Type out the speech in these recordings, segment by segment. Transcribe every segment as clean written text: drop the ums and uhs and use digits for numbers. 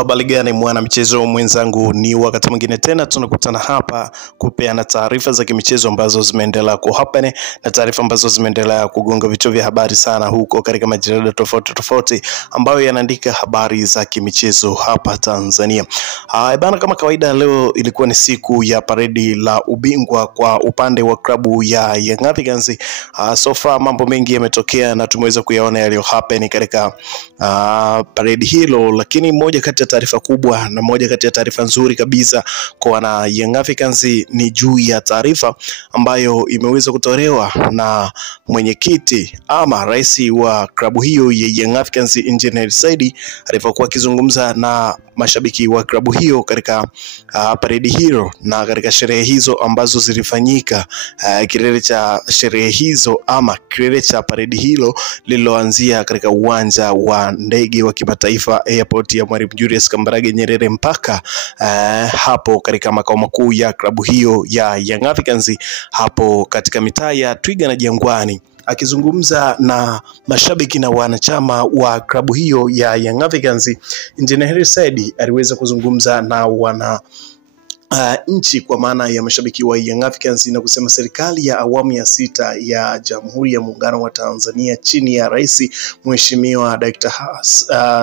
Habari gani mwana michezo mwenzangu, ni wakati mwingine tena tunakutana hapa kupeana taarifa za kimichezo ambazo zimeendelea kuhappen na taarifa ambazo zimeendelea kugonga vichwa vya habari sana huko katika majarida tofauti ambayo yanaandika habari za kimichezo hapa Tanzania. Bana, kama kawaida leo ilikuwa ni siku ya paredi la ubingwa kwa upande wa klabu ya Young Africans. So far mambo mengi yametokea na tumeweza kuyaona yaliyo happen katika paredi hilo, lakini moja kati ya taarifa kubwa na moja kati ya taarifa nzuri kabisa kwa wana Young Africans ni juu ya taarifa ambayo imeweza kutolewa na mwenyekiti ama rais wa klabu hiyo ya Young Africans Engineer Said alipokuwa akizungumza na mashabiki wa klabu hiyo katika paredi hilo na katika sherehe hizo ambazo zilifanyika. Kilele cha sherehe hizo ama kilele cha paredi hilo lililoanzia katika uwanja wa ndege wa kimataifa airport ya Mwalimu Julius Kambarage Nyerere mpaka hapo katika makao makuu ya klabu hiyo ya Young Africans hapo katika mitaa ya Twiga na Jangwani. Akizungumza na mashabiki na wanachama wa klabu hiyo ya Young Africans, Engineer Said aliweza kuzungumza na wana nchi kwa maana ya mashabiki wa Young Africans na kusema serikali ya awamu ya 6 ya Jamhuri ya Muungano wa Tanzania chini ya Rais Mheshimiwa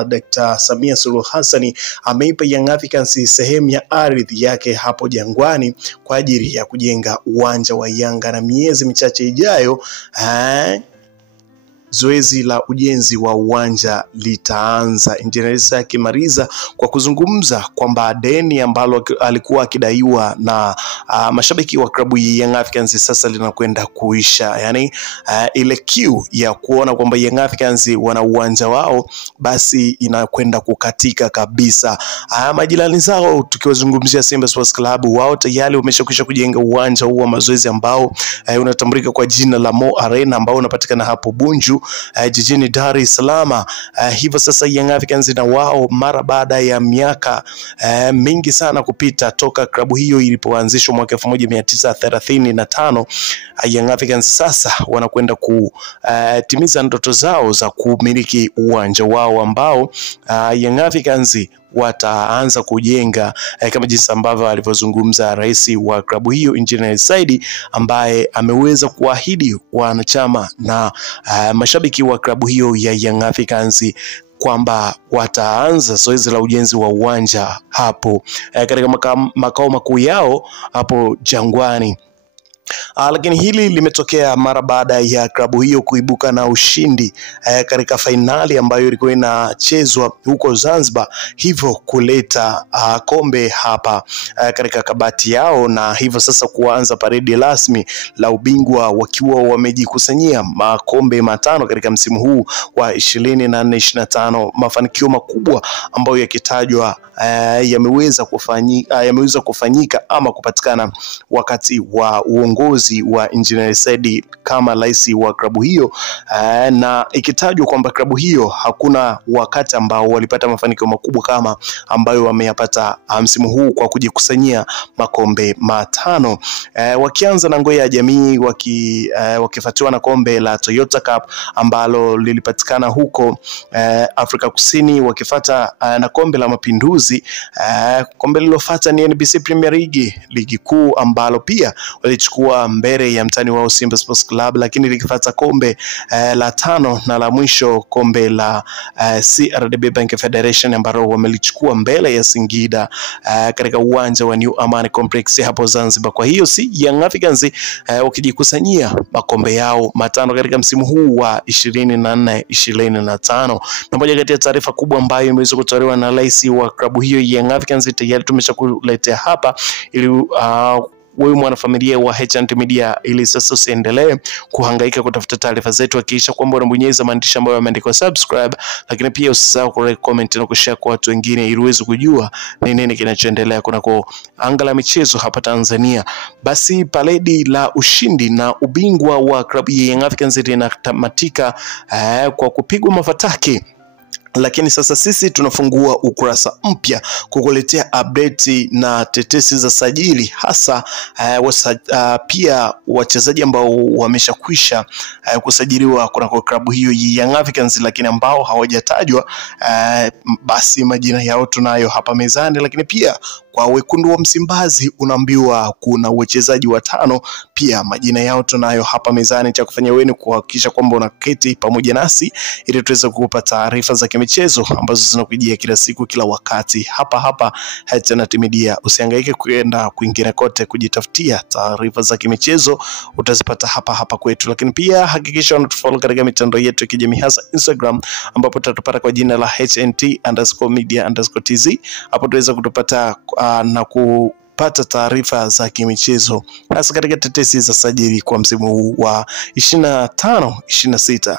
Dr. Samia Suluhu Hassan ameipa Young Africans sehemu ya ardhi yake hapo Jangwani kwa ajili ya kujenga uwanja wa Yanga, na miezi michache ijayo zoezi la ujenzi wa uwanja litaanza. Engineer Said akimaliza kwa kuzungumza kwamba deni ambalo alikuwa akidaiwa na mashabiki wa klabu ya Young Africans sasa linakwenda kuisha. Yani ile kiu ya kuona kwamba Young Africans wana uwanja wao basi inakwenda kukatika kabisa. Majirani zao tukiwazungumzia Simba Sports Club, wao tayari wameshakwisha kujenga uwanja huu wa mazoezi ambao unatambulika kwa jina la Mo Arena ambao unapatikana hapo Bunju jijini Dar es Salaam. Hivyo sasa Young Africans na wao mara baada ya miaka mingi sana kupita toka klabu hiyo ilipoanzishwa mwaka 1935, Young Africans sasa wanakwenda kutimiza ndoto zao za kumiliki uwanja wao ambao Young Africans wataanza kujenga kama jinsi ambavyo alivyozungumza rais wa klabu hiyo Engineer Said, ambaye ameweza kuahidi wanachama na mashabiki wa klabu hiyo ya Young Africans kwamba wataanza zoezi la ujenzi wa uwanja hapo katika makao makuu yao hapo Jangwani. Lakini hili limetokea mara baada ya klabu hiyo kuibuka na ushindi katika fainali ambayo ilikuwa inachezwa huko Zanzibar, hivyo kuleta kombe hapa katika kabati yao, na hivyo sasa kuanza paredi rasmi la ubingwa wakiwa wamejikusanyia makombe 5 katika msimu huu wa 24-25. Mafanikio makubwa ambayo yakitajwa yameweza kufanyika ama kupatikana wakati wa uongozi wa Engineer Said kama rais wa klabu hiyo, na ikitajwa kwamba klabu hiyo hakuna wakati ambao walipata mafanikio makubwa kama ambayo wameyapata msimu huu kwa kujikusanyia makombe 5, wakianza na ngao ya jamii wakifuatiwa na kombe la Toyota Cup ambalo lilipatikana huko Afrika Kusini, wakifuata na kombe la Mapinduzi. Kombe lilofuata ni NBC Premier League, ligi kuu ambalo pia walichukua mbele ya mtani wao Simba Sports Club, lakini likifuata kombe la 5 na la mwisho kombe la CRDB Bank Federation ambalo wamelichukua mbele ya Singida katika uwanja wa New Amani Complex hapo Zanzibar. Kwa hiyo si Young Africans wakijikusanyia makombe yao 5 katika msimu huu wa 24-25. Na moja kati ya taarifa kubwa ambayo imeweza kutolewa na rais wa klabu hiyo Young Africans tayari tumeshakuletea hapa ili wewe mwanafamilia wa HNT Media, ili sasa usiendelee kuhangaika kutafuta taarifa zetu, hakikisha kwamba unabonyeza maandishi ambayo yameandikwa subscribe, lakini pia usisahau ku like, comment na kushare kwa watu wengine ili uweze kujua ni nini kinachoendelea kunako anga la michezo hapa Tanzania. Basi paredi la ushindi na ubingwa wa klabu ya Young Africans linatamatika kwa kupigwa mafataki Lakini sasa sisi tunafungua ukurasa mpya kukuletea update na tetesi za sajili, hasa pia wachezaji ambao wameshakwisha kusajiliwa kwa klabu hiyo Young Africans, lakini ambao hawajatajwa basi majina yao tunayo hapa mezani. Lakini pia kwa wekundu wa Msimbazi unaambiwa kuna wachezaji 5 pia majina yao tunayo hapa mezani. Cha kufanya wewe ni kuhakikisha kwamba unaketi pamoja nasi ili tuweze kukupa taarifa za michezo ambazo zinakujia kila siku kila wakati hapa H&T Media. Usihangaike kwenda kwingine kote kujitafutia taarifa za michezo, utazipata hapa kwetu. Lakini pia hakikisha unatufollow katika mitandao yetu ya kijamii, hasa Instagram ambapo utatupata kwa jina la HNT_media_tz. Hapo tuweza kutupata na kupata taarifa za michezo hasa katika tetesi za sajili kwa msimu huu wa 25-26.